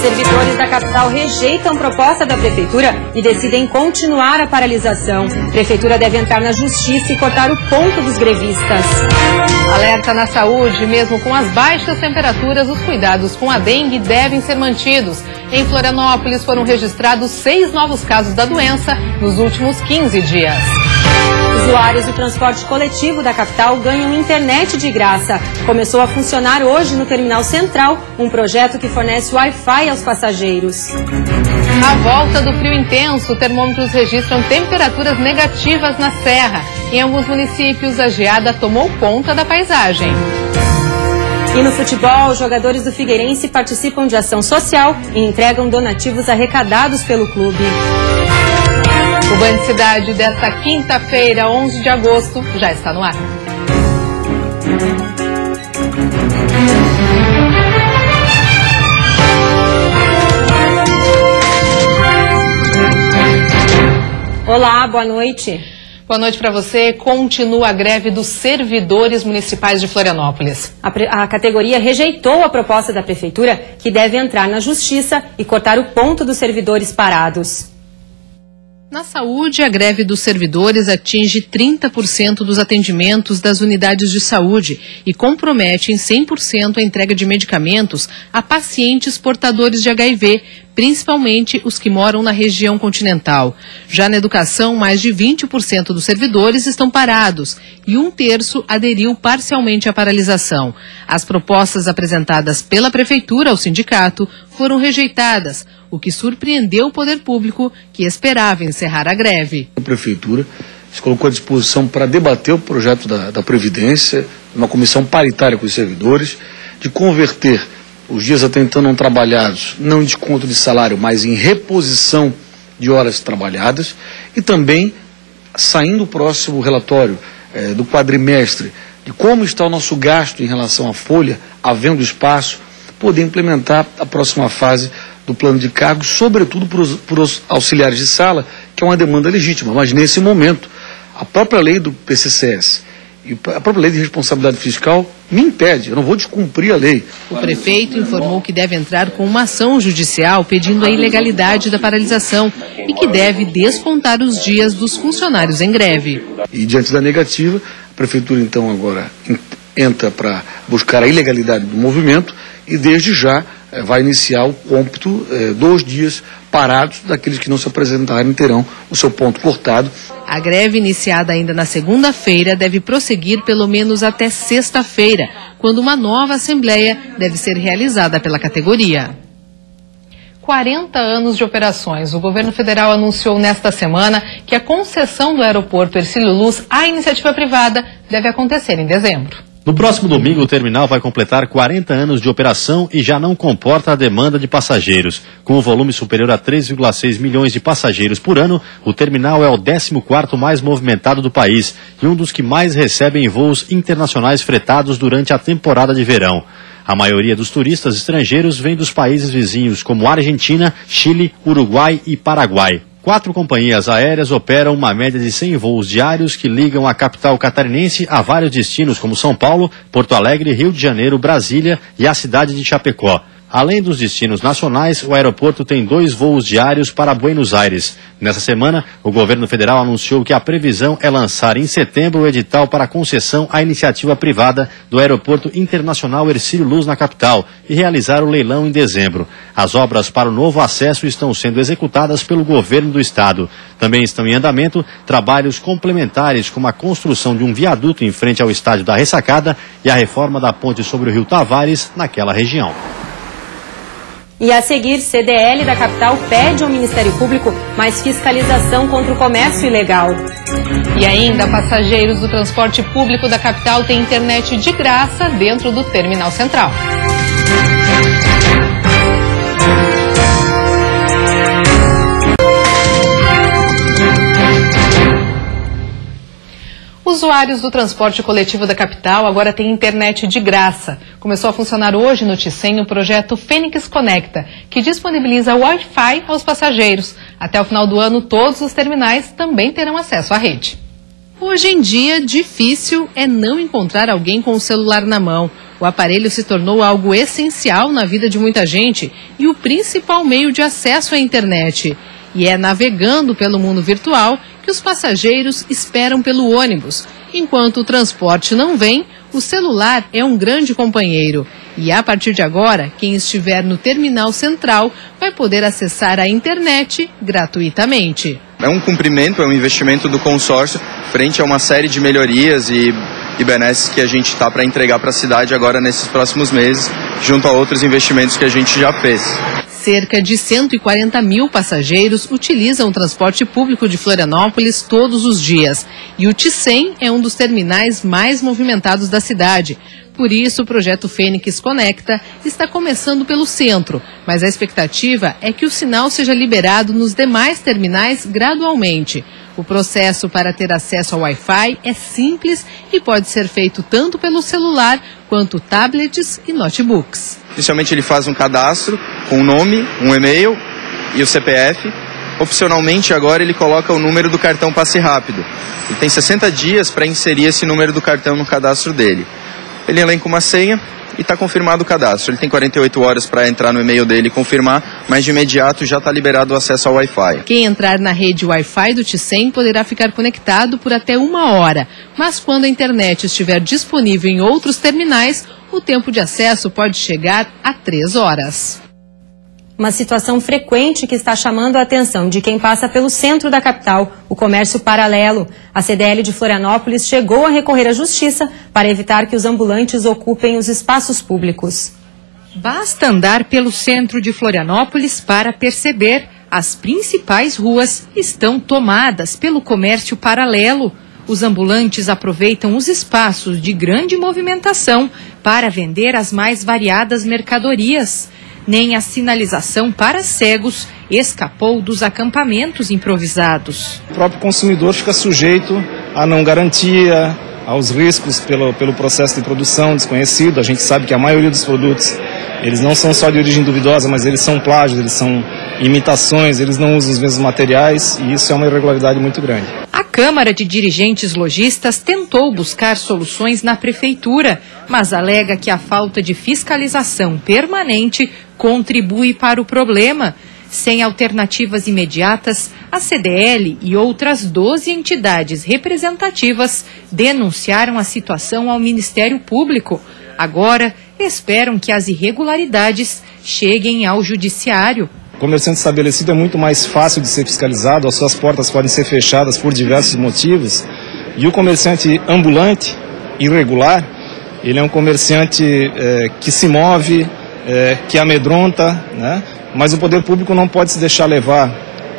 Servidores da capital rejeitam proposta da prefeitura e decidem continuar a paralisação. Prefeitura deve entrar na justiça e cortar o ponto dos grevistas. Alerta na saúde, mesmo com as baixas temperaturas, os cuidados com a dengue devem ser mantidos. Em Florianópolis foram registrados 6 novos casos da doença nos últimos 15 dias. Usuários do transporte coletivo da capital ganham internet de graça. Começou a funcionar hoje no Terminal Central, um projeto que fornece Wi-Fi aos passageiros. À volta do frio intenso, termômetros registram temperaturas negativas na Serra. Em alguns municípios, a geada tomou conta da paisagem. E no futebol, os jogadores do Figueirense participam de ação social e entregam donativos arrecadados pelo clube. O Band Cidade desta quinta-feira, 11 de agosto, já está no ar. Olá, boa noite. Boa noite para você. Continua a greve dos servidores municipais de Florianópolis. A categoria rejeitou a proposta da prefeitura, que deve entrar na justiça e cortar o ponto dos servidores parados. Na saúde, a greve dos servidores atinge 30% dos atendimentos das unidades de saúde e compromete em 100% a entrega de medicamentos a pacientes portadores de HIV, principalmente os que moram na região continental. Já na educação, mais de 20% dos servidores estão parados e 1/3 aderiu parcialmente à paralisação. As propostas apresentadas pela prefeitura ao sindicato foram rejeitadas, o que surpreendeu o poder público, que esperava encerrar a greve. A prefeitura se colocou à disposição para debater o projeto da Previdência, uma comissão paritária com os servidores, de converter os dias até então não trabalhados, não em desconto de salário, mas em reposição de horas trabalhadas, e também, saindo o próximo relatório do quadrimestre, de como está o nosso gasto em relação à folha, havendo espaço, poder implementar a próxima fase do plano de cargos, sobretudo para os auxiliares de sala, que é uma demanda legítima. Mas nesse momento, a própria lei do PCCS e a própria lei de responsabilidade fiscal me impede, eu não vou descumprir a lei. O prefeito informou que deve entrar com uma ação judicial pedindo a ilegalidade da paralisação e que deve descontar os dias dos funcionários em greve. E diante da negativa, a prefeitura então agora entra para buscar a ilegalidade do movimento e desde já vai iniciar o cômputo dos dias parados daqueles que não se apresentarem terão o seu ponto cortado. A greve, iniciada ainda na segunda-feira, deve prosseguir pelo menos até sexta-feira, quando uma nova assembleia deve ser realizada pela categoria. 40 anos de operações. O governo federal anunciou nesta semana que a concessão do aeroporto Hercílio Luz à iniciativa privada deve acontecer em dezembro. No próximo domingo, o terminal vai completar 40 anos de operação e já não comporta a demanda de passageiros. Com um volume superior a 3,6 milhões de passageiros por ano, o terminal é o 14º mais movimentado do país e um dos que mais recebem voos internacionais fretados durante a temporada de verão. A maioria dos turistas estrangeiros vem dos países vizinhos como Argentina, Chile, Uruguai e Paraguai. 4 companhias aéreas operam uma média de 100 voos diários que ligam a capital catarinense a vários destinos como São Paulo, Porto Alegre, Rio de Janeiro, Brasília e a cidade de Chapecó. Além dos destinos nacionais, o aeroporto tem 2 voos diários para Buenos Aires. Nessa semana, o governo federal anunciou que a previsão é lançar em setembro o edital para concessão à iniciativa privada do Aeroporto Internacional Hercílio Luz na capital e realizar o leilão em dezembro. As obras para o novo acesso estão sendo executadas pelo governo do estado. Também estão em andamento trabalhos complementares, como a construção de um viaduto em frente ao estádio da Ressacada e a reforma da ponte sobre o Rio Tavares, naquela região. E a seguir, CDL da capital pede ao Ministério Público mais fiscalização contra o comércio ilegal. E ainda, passageiros do transporte público da capital têm internet de graça dentro do Terminal Central. Usuários do transporte coletivo da capital agora têm internet de graça. Começou a funcionar hoje no Ticem o projeto Fênix Conecta, que disponibiliza Wi-Fi aos passageiros. Até o final do ano, todos os terminais também terão acesso à rede. Hoje em dia, difícil é não encontrar alguém com o celular na mão. O aparelho se tornou algo essencial na vida de muita gente e o principal meio de acesso à internet. E é navegando pelo mundo virtual que os passageiros esperam pelo ônibus. Enquanto o transporte não vem, o celular é um grande companheiro. E a partir de agora, quem estiver no terminal central vai poder acessar a internet gratuitamente. É um cumprimento, é um investimento do consórcio frente a uma série de melhorias e benesses que a gente está para entregar para a cidade agora nesses próximos meses, junto a outros investimentos que a gente já fez. Cerca de 140 mil passageiros utilizam o transporte público de Florianópolis todos os dias. E o T100 é um dos terminais mais movimentados da cidade. Por isso, o projeto Fênix Conecta está começando pelo centro, mas a expectativa é que o sinal seja liberado nos demais terminais gradualmente. O processo para ter acesso ao Wi-Fi é simples e pode ser feito tanto pelo celular quanto tablets e notebooks. Inicialmente ele faz um cadastro com o nome, um e-mail e o CPF. Opcionalmente agora ele coloca o número do cartão Passe Rápido. Ele tem 60 dias para inserir esse número do cartão no cadastro dele. Ele elenca uma senha e está confirmado o cadastro. Ele tem 48 horas para entrar no e-mail dele e confirmar, mas de imediato já está liberado o acesso ao Wi-Fi. Quem entrar na rede Wi-Fi do T100 poderá ficar conectado por até 1 hora, mas quando a internet estiver disponível em outros terminais, o tempo de acesso pode chegar a 3 horas. Uma situação frequente que está chamando a atenção de quem passa pelo centro da capital, o comércio paralelo. A CDL de Florianópolis chegou a recorrer à justiça para evitar que os ambulantes ocupem os espaços públicos. Basta andar pelo centro de Florianópolis para perceber. As principais ruas estão tomadas pelo comércio paralelo. Os ambulantes aproveitam os espaços de grande movimentação para vender as mais variadas mercadorias. Nem a sinalização para cegos escapou dos acampamentos improvisados. O próprio consumidor fica sujeito à não garantia, aos riscos pelo processo de produção desconhecido. A gente sabe que a maioria dos produtos, eles não são só de origem duvidosa, mas eles são plágios, eles são imitações, eles não usam os mesmos materiais e isso é uma irregularidade muito grande. A Câmara de Dirigentes Lojistas tentou buscar soluções na Prefeitura, mas alega que a falta de fiscalização permanente contribui para o problema. Sem alternativas imediatas, a CDL e outras 12 entidades representativas denunciaram a situação ao Ministério Público. Agora, esperam que as irregularidades cheguem ao Judiciário. O comerciante estabelecido é muito mais fácil de ser fiscalizado, as suas portas podem ser fechadas por diversos motivos. E o comerciante ambulante, irregular, ele é um comerciante que se move, que amedronta, né? Mas o poder público não pode se deixar levar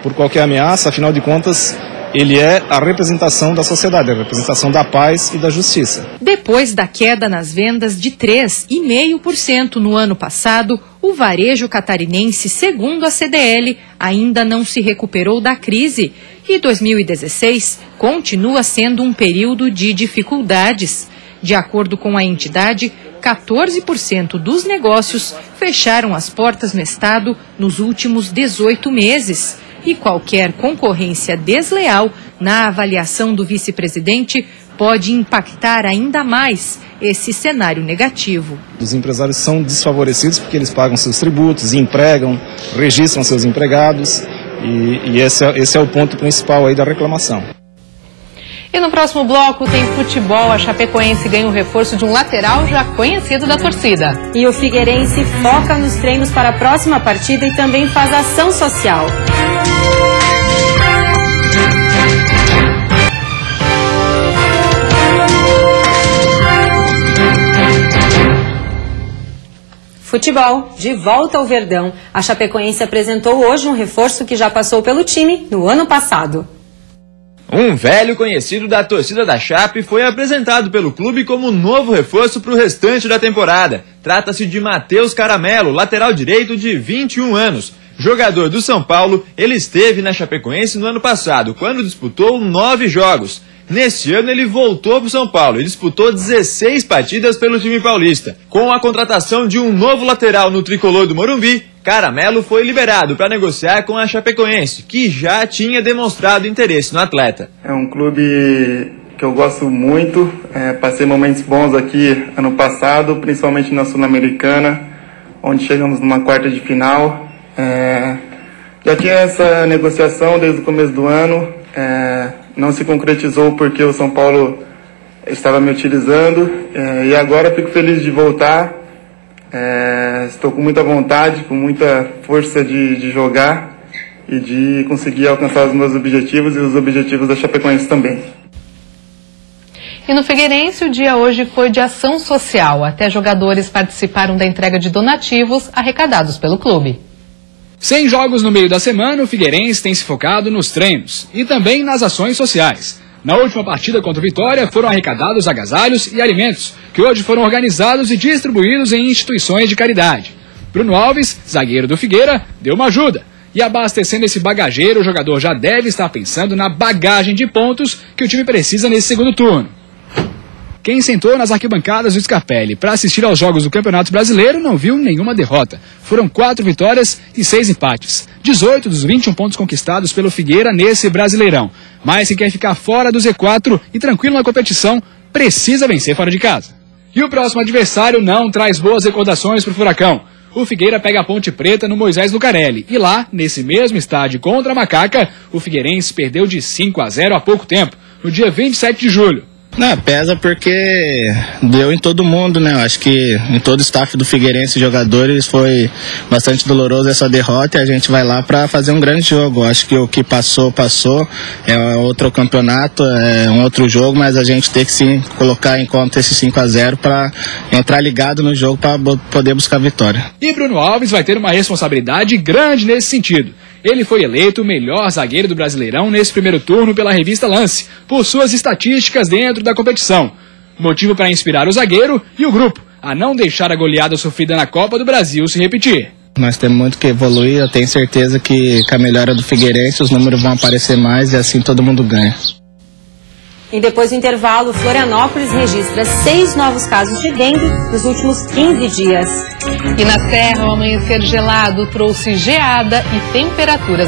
por qualquer ameaça, afinal de contas, ele é a representação da sociedade, a representação da paz e da justiça. Depois da queda nas vendas de 3,5% no ano passado, o varejo catarinense, segundo a CDL, ainda não se recuperou da crise e 2016 continua sendo um período de dificuldades. De acordo com a entidade, 14% dos negócios fecharam as portas no estado nos últimos 18 meses. E qualquer concorrência desleal, na avaliação do vice-presidente, pode impactar ainda mais esse cenário negativo. Os empresários são desfavorecidos porque eles pagam seus tributos, empregam, registram seus empregados e esse é o ponto principal aí da reclamação. E no próximo bloco tem futebol. A Chapecoense ganha o reforço de um lateral já conhecido da torcida. E o Figueirense foca nos treinos para a próxima partida e também faz ação social. Futebol, de volta ao Verdão. A Chapecoense apresentou hoje um reforço que já passou pelo time no ano passado. Um velho conhecido da torcida da Chape foi apresentado pelo clube como novo reforço para o restante da temporada. Trata-se de Matheus Caramelo, lateral direito de 21 anos. Jogador do São Paulo, ele esteve na Chapecoense no ano passado, quando disputou 9 jogos. Neste ano ele voltou para o São Paulo e disputou 16 partidas pelo time paulista. Com a contratação de um novo lateral no tricolor do Morumbi, Caramelo foi liberado para negociar com a Chapecoense, que já tinha demonstrado interesse no atleta. É um clube que eu gosto muito. Passei momentos bons aqui ano passado, principalmente na Sul-Americana, onde chegamos numa quarta de final. Já tinha essa negociação desde o começo do ano, não se concretizou porque o São Paulo estava me utilizando, e agora fico feliz de voltar. Estou com muita vontade, com muita força de jogar e de conseguir alcançar os meus objetivos e os objetivos da Chapecoense também. E no Figueirense, o dia hoje foi de ação social. Até jogadores participaram da entrega de donativos arrecadados pelo clube. Sem jogos no meio da semana, o Figueirense tem se focado nos treinos e também nas ações sociais. Na última partida contra o Vitória, foram arrecadados agasalhos e alimentos, que hoje foram organizados e distribuídos em instituições de caridade. Bruno Alves, zagueiro do Figueira, deu uma ajuda. E abastecendo esse bagageiro, o jogador já deve estar pensando na bagagem de pontos que o time precisa nesse segundo turno. Quem sentou nas arquibancadas do Scarpelli para assistir aos jogos do Campeonato Brasileiro não viu nenhuma derrota. Foram 4 vitórias e 6 empates. 18 dos 21 pontos conquistados pelo Figueira nesse Brasileirão. Mas se quer ficar fora do Z4 e tranquilo na competição, precisa vencer fora de casa. E o próximo adversário não traz boas recordações para o Furacão. O Figueira pega a Ponte Preta no Moisés Lucarelli. E lá, nesse mesmo estádio contra a Macaca, o Figueirense perdeu de 5-0 há pouco tempo, no dia 27 de julho. Não, pesa porque deu em todo mundo, né? Eu acho que em todo o staff do Figueirense, jogadores, foi bastante doloroso essa derrota e a gente vai lá para fazer um grande jogo. Eu acho que o que passou, é outro campeonato, é um outro jogo, mas a gente tem que sim colocar em conta esse 5-0 para entrar ligado no jogo para poder buscar a vitória. E Bruno Alves vai ter uma responsabilidade grande nesse sentido. Ele foi eleito o melhor zagueiro do Brasileirão nesse primeiro turno pela revista Lance, por suas estatísticas dentro da competição. Motivo para inspirar o zagueiro e o grupo a não deixar a goleada sofrida na Copa do Brasil se repetir. Nós temos muito que evoluir, eu tenho certeza que com a melhora do Figueirense os números vão aparecer mais e assim todo mundo ganha. E depois do intervalo, Florianópolis registra 6 novos casos de dengue nos últimos 15 dias. E na Serra, o amanhecer gelado trouxe geada e temperaturas